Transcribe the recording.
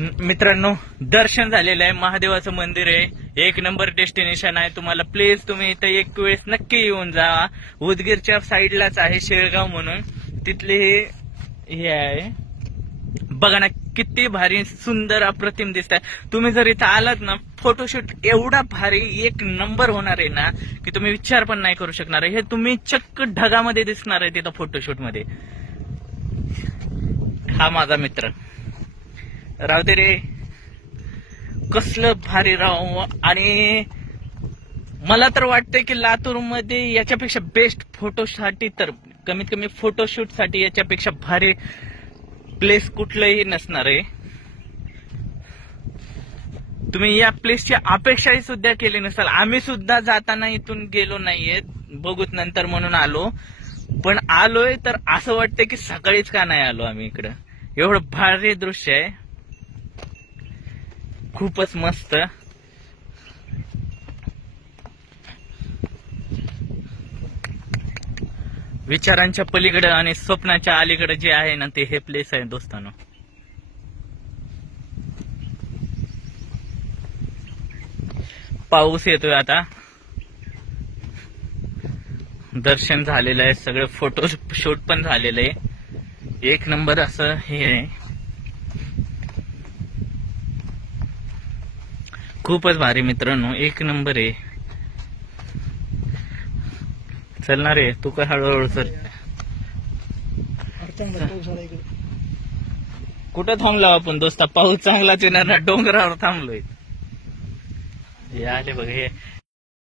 मित्रांनो, दर्शन झालेलं आहे, महादेवाचं मंदिर आहे, एक नंबर डेस्टिनेशन आहे. तुम्हाला प्लीज तुम्ही इथं एक वेळेस नक्की येऊन जा. उदगीरच्या साईडलाच आहे शेळगाव म्हणून, तिथले हे आहे. बघा ना किती भारी सुंदर अप्रतिम दिसत आहे. तुम्ही जर इथं आलात ना, फोटोशूट एवढा भारी एक नंबर होणार आहे ना की तुम्ही विचार पण नाही करू शकणार आहे. हे तुम्ही चक्क ढगामध्ये दिसणार आहे तिथं फोटोशूट मध्ये. हा माझा मित्र राव दे रे, कसलं भारी राव. आणि मला तर वाटतंय की लातूर मध्ये याच्यापेक्षा बेस्ट फोटोसाठी, तर कमीत कमी फोटोशूट साठी याच्यापेक्षा भारी प्लेस कुठलंही नसणार आहे. तुम्ही या प्लेसची अपेक्षाही सुद्धा केली नसाल. आम्ही सुद्धा जाताना इथून गेलो नाहीये, बघूच नंतर म्हणून आलो. पण आलोय तर असं वाटतंय की सकाळीच का नाही आलो आम्ही इकडं. एवढं भारी दृश्य आहे, खूपच मस्त. विचारांच्या पलीकडे आणि स्वप्नाच्या अलीकडे जे आहे ना, ते हे प्लेस आहे दोस्तांनो. पाऊस येतोय आता. दर्शन झालेलं आहे, सगळं फोटो शूट पण झालेलं आहे. एक नंबर असं हे आहे, खूपच भारी मित्रांनो, एक नंबर आहे. चल ना रे, तू काय हळूहळू सर. कुठं थांबलो आपण दोस्ता? पाऊस चांगलाच येणार ना, डोंगरावर थांबलोय. हे आले बघ, हे